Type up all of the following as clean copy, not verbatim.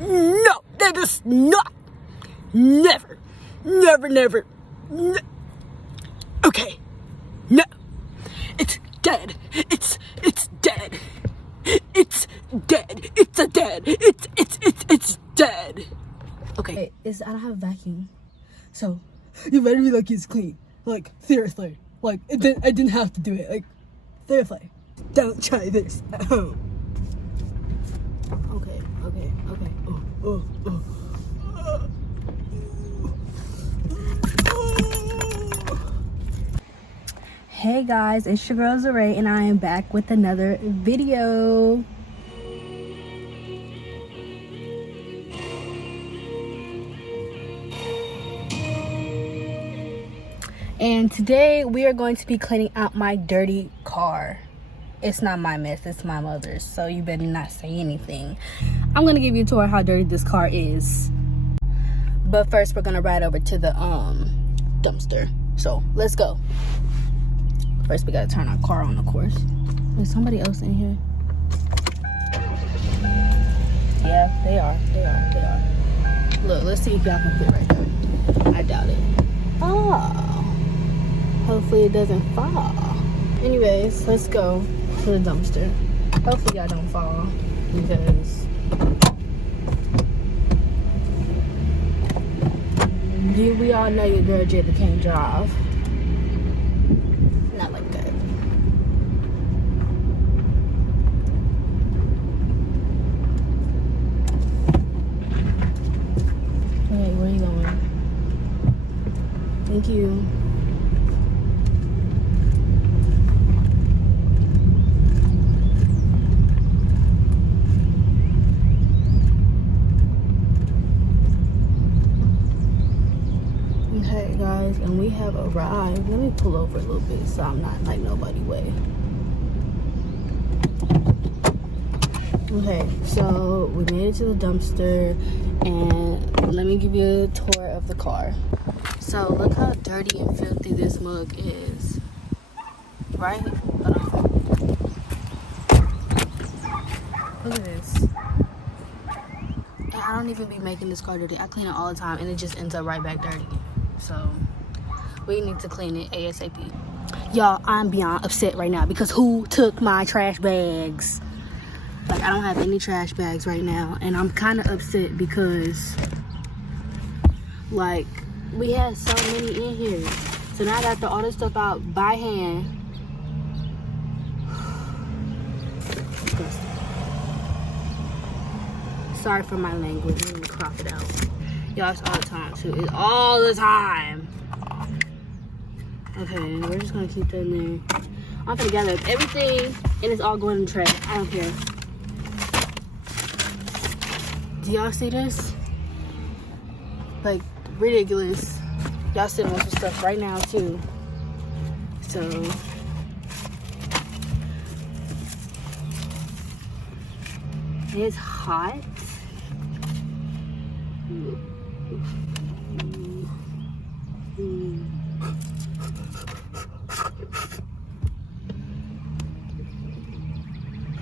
No, that is not. Never. Never. Okay. No. It's dead. It's dead. It's dead. It's a dead. It's dead. Okay. Wait, I don't have a vacuum. So, you better be like it's clean. Like, seriously. Like, I didn't have to do it. Like, seriously. Don't try this at home. Okay. Oh. Hey guys, it's your girl ZARAI'S and I am back with another video. And today we are going to be cleaning out my dirty car. It's not my mess, it's my mother's, so you better not say anything. I'm gonna give you a tour of how dirty this car is. But first we're gonna ride over to the dumpster. So let's go. First we gotta turn our car on, of course. Is somebody else in here? Yeah, they are. Look, let's see if y'all can fit right there. I doubt it. Oh, hopefully it doesn't fall. Anyways, let's go to the dumpster. Hopefully y'all don't fall, because we all know your girl Jada can't drive. Not like that. Okay, where are you going? Thank you. Okay guys, and we have arrived. Let me pull over a little bit so I'm not like nobody way. Okay, so we made it to the dumpster, and let me give you a tour of the car. So look how dirty and filthy this mug is, right? Hold on. Look at this. And I don't even be making this car dirty. I clean it all the time and it just ends up right back dirty. So we need to clean it ASAP. Y'all, I'm beyond upset right now because who took my trash bags? Like, I don't have any trash bags right now, and I'm kind of upset because, like, we had so many in here. So now I got to throw all this stuff out by hand. Sorry for my language. Let me crop it out. Y'all, it's all the time too. It's all the time. Okay, we're just gonna keep that in there. I'm gonna gather up everything and it's all going in the trash. I don't care. Do y'all see this? Like, ridiculous. Y'all sitting on some stuff right now too. So it's hot.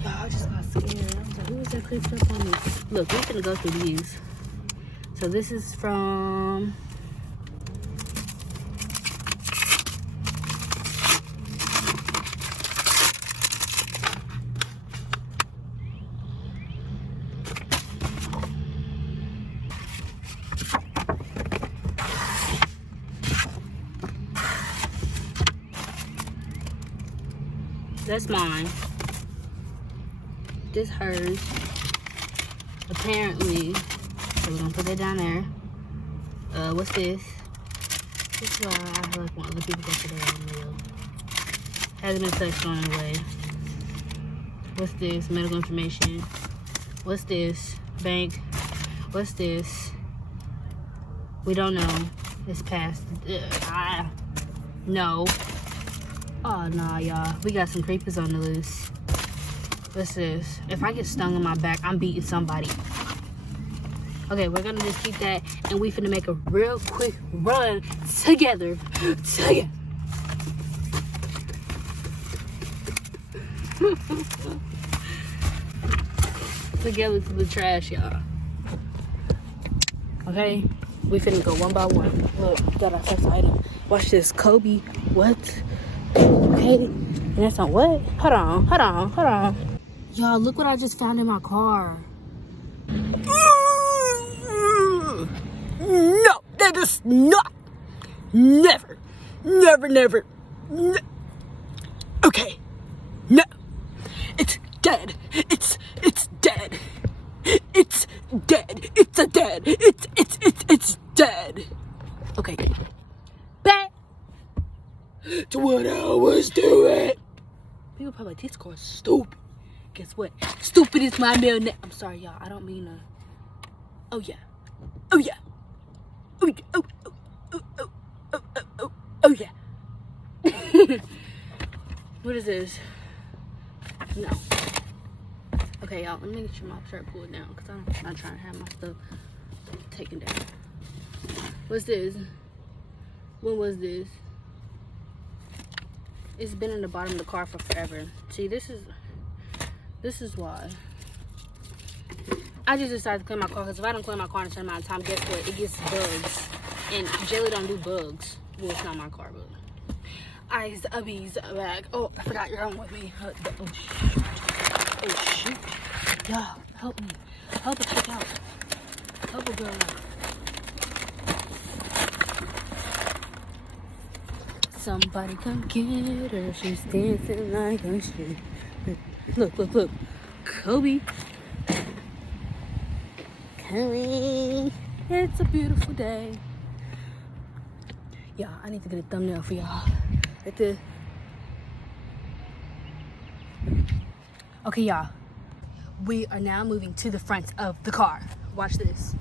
Y'all, I just got scared. I was like, who was that creeped up on me? Look, we're gonna go through these. So this is from that's mine. This hers. Apparently. So we're gonna put that down there. What's this? This is why I like when other people go to their own meal. Hasn't been touched on in a way. What's this? Medical information. What's this? Bank. What's this? We don't know. It's past. No. Oh, nah, y'all. We got some creepers on the loose. What's this? If I get stung in my back, I'm beating somebody. Okay, we're gonna just keep that, and we finna make a real quick run together. together to the trash, y'all. Okay? We finna go one by one. Look, got our first item. Watch this. Kobe. What? Okay. And that's on what? Hold on. Y'all, look what I just found in my car. No, that is not. Never. Okay. No. It's dead. It's dead. It's dead. It's a dead. It's dead. Okay. Back to what I was doing. People probably like, this car is stupid. Guess what? Stupid is my middle name. I'm sorry, y'all. I don't mean to. Oh yeah. Oh yeah. What is this? No. Okay, y'all. Let me get my shirt pulled down because I'm not trying to have my stuff taken down. What's this? When was this? It's been in the bottom of the car for forever. See, this is why. I just decided to clean my car because if I don't clean my car in a certain amount of time, guess what? It gets bugs. And jelly don't do bugs. Well, it's not my car, but eyes, bees, bag. Oh, I forgot you're on with me. Oh, shoot. Y'all, help me. Help a chick out. Help a girl out. Somebody come get her. She's dancing like a shit. Look. Kobe. It's a beautiful day. Y'all, I need to get a thumbnail for y'all. Okay, y'all. We are now moving to the front of the car. Watch this.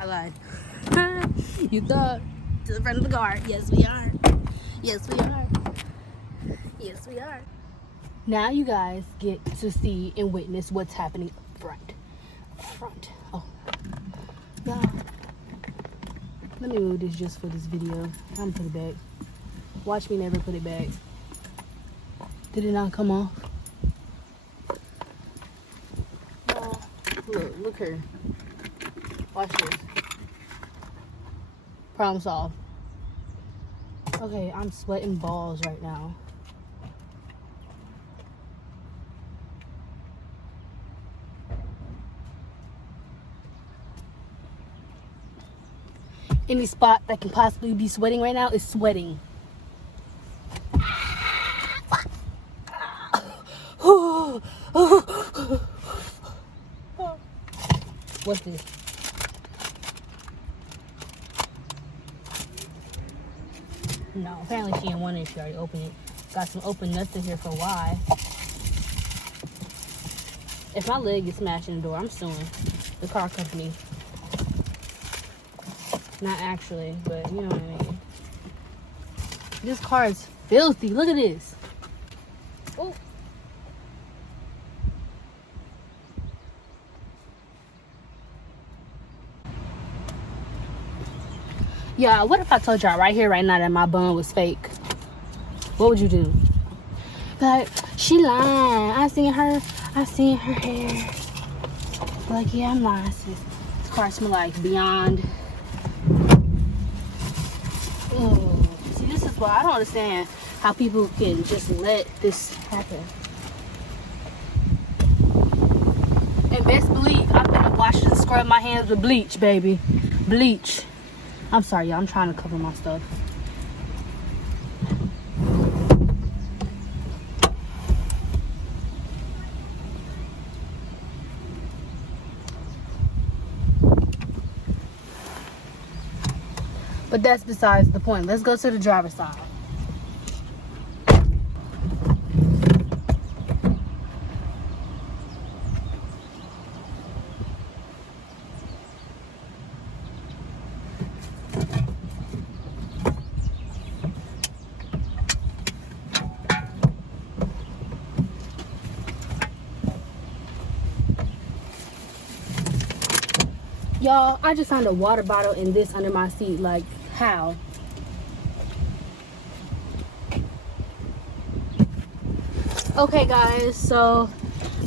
I lied. You thought to the front of the car. Yes, we are. Now you guys get to see and witness what's happening up front. Oh. Y'all. Let me move this just for this video. I'm gonna put it back. Watch me never put it back. Did it not come off? Look here. Watch this. Problem solved. Okay, I'm sweating balls right now. Any spot that can possibly be sweating right now is sweating. What's this? No, apparently she didn't want it. She already opened it. Got some open nuts in here for why. If my leg gets smashed in the door, I'm suing the car company. Not actually, but you know what I mean. This car is filthy. Look at this. Oh. Yeah, what if I told y'all right here, right now that my bun was fake? What would you do? Like, she lying. I seen her hair. Like, yeah, I'm lying, sis. This car smell like Beyond. Ooh. See, this is why I don't understand how people can just let this happen. And best believe, I've been washing and scrub my hands with bleach, baby. Bleach. I'm sorry, y'all. I'm trying to cover my stuff. But that's besides the point. Let's go to the driver's side. Y'all, I just found a water bottle and this under my seat. Like, how? Okay guys, so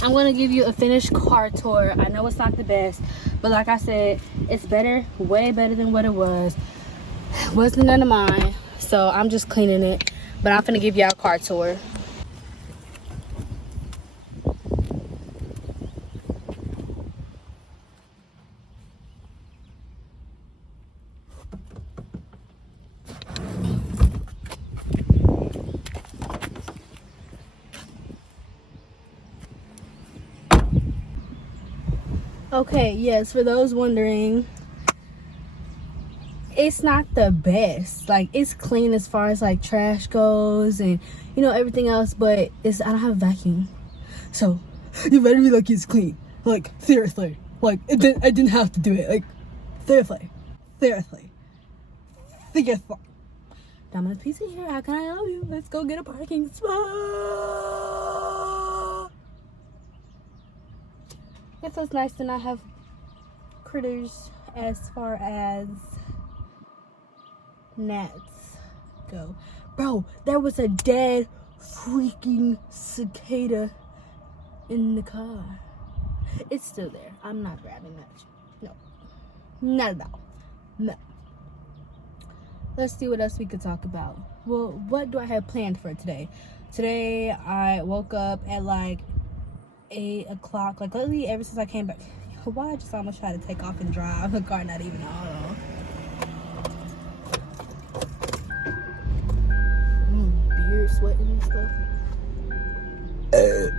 I'm gonna give you a finished car tour. I know it's not the best, but like I said, it's better, way better than what it was. It wasn't none of mine, so I'm just cleaning it. But I'm gonna give y'all a car tour. Okay, yes, for those wondering, it's not the best. Like, it's clean as far as like trash goes and you know everything else, but it's, I don't have a vacuum, so you better be like it's clean. Like, seriously, like I didn't have to do it. Like, seriously. Domino's Pizza here. How can I help you? Let's go get a parking spot. It feels nice to not have critters as far as gnats go. Bro, there was a dead freaking cicada in the car. It's still there. I'm not grabbing that. No. Not at all. No. Let's see what else we could talk about. Well, what do I have planned for today? Today, I woke up at like 8 o'clock. Like, lately, ever since I came back. Why I just almost tried to take off and drive. The car not even on. Beard sweating and stuff. Okay.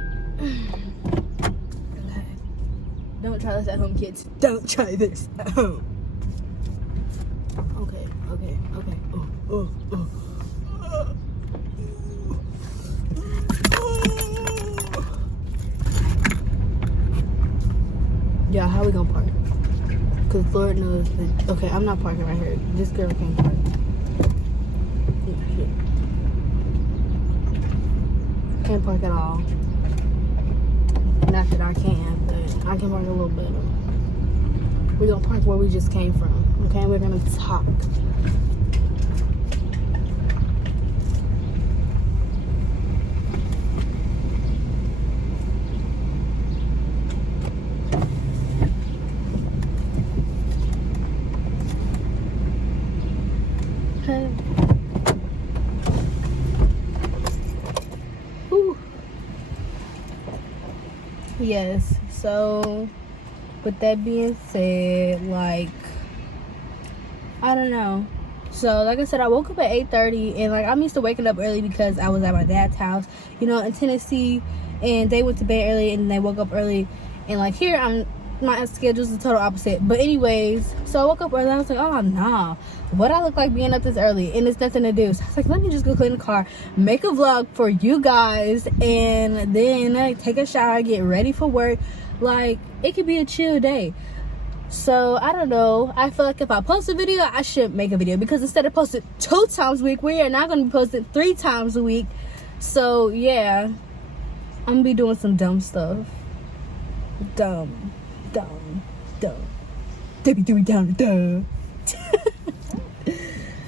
Don't try this at home, kids. Don't try this at home. Okay. Oh. Yeah, how we gonna park? Cause Lord knows that. Okay, I'm not parking right here. This girl can't park. Can't park at all. Not that I can, but I can park a little better. We're gonna park where we just came from. Okay, we're gonna talk. Yes, so with that being said, like, I don't know. So like I said, I woke up at 8:30, and like I'm used to waking up early because I was at my dad's house, you know, in Tennessee, and they went to bed early and they woke up early, and like here my schedule's the total opposite. But anyways, so I woke up early. I was like, oh nah, what I look like being up this early, and it's nothing to do. So I was like, let me just go clean the car, make a vlog for you guys, and then like take a shower, get ready for work. Like, it could be a chill day. So I don't know, I feel like if I post a video, I should make a video, because instead of posting 2 times a week, we are now going to be posting 3 times a week. So yeah, I'm gonna be doing some dumb stuff. Dumb. Dumb.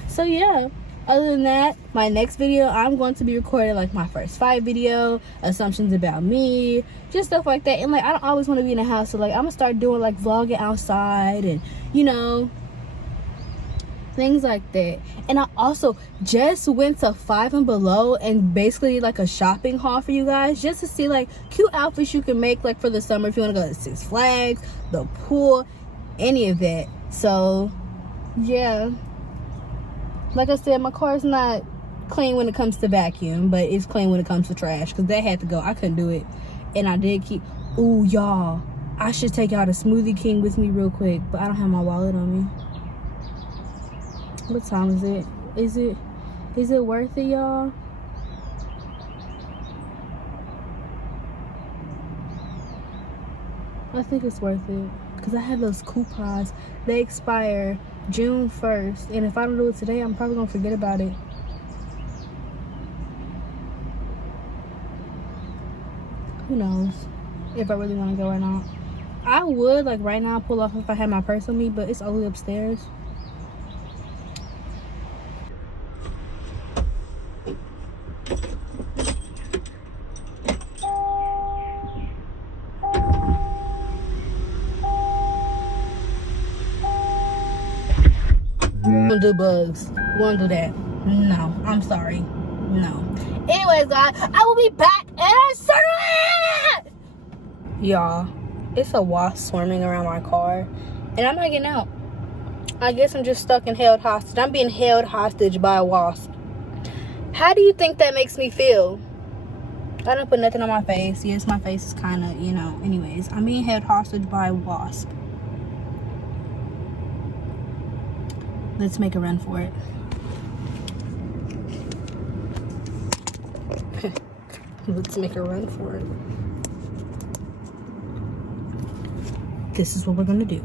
So yeah, other than that, my next video, I'm going to be recording like my first fight video, assumptions about me, just stuff like that. And like, I don't always want to be in the house, so like I'm gonna start doing like vlogging outside and, you know, things like that. And I also just went to Five and Below and basically like a shopping haul for you guys, just to see like cute outfits you can make like for the summer if you want to go to Six Flags, the pool, any of that. So yeah, like I said, my car's not clean when it comes to vacuum, but it's clean when it comes to trash, because that had to go. I couldn't do it. And I did keep, ooh, y'all, I should take y'all to Smoothie King with me real quick, but I don't have my wallet on me. What time is it? Is it worth it, y'all? I think it's worth it, because I have those coupons. They expire June 1st, and if I don't do it today, I'm probably gonna forget about it. Who knows if I really want to go or not. I would, like, right now pull off if I had my purse on me, but it's only upstairs. gonna do bugs. We won't do that. No, I'm sorry. No. Anyways, guys, I will be back in a second. Y'all, it's a wasp swarming around my car, and I'm not getting out. I guess I'm just stuck and held hostage. I'm being held hostage by a wasp. How do you think that makes me feel? I didn't put nothing on my face. Yes, my face is kind of, you know. Anyways, I'm being held hostage by a wasp. Let's make a run for it. Let's make a run for it. This is what we're gonna do.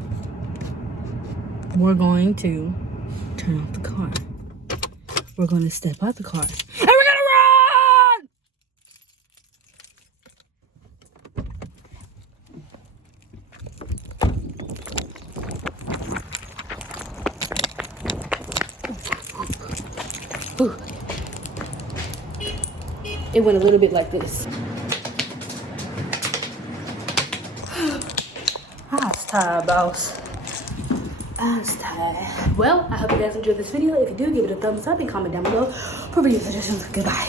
We're going to turn off the car. We're gonna step out the car. And we're gonna run! Ooh. It went a little bit like this. I was tired, boss. I was tired. Well, I hope you guys enjoyed this video. If you do, give it a thumbs up and comment down below for video suggestions. Goodbye.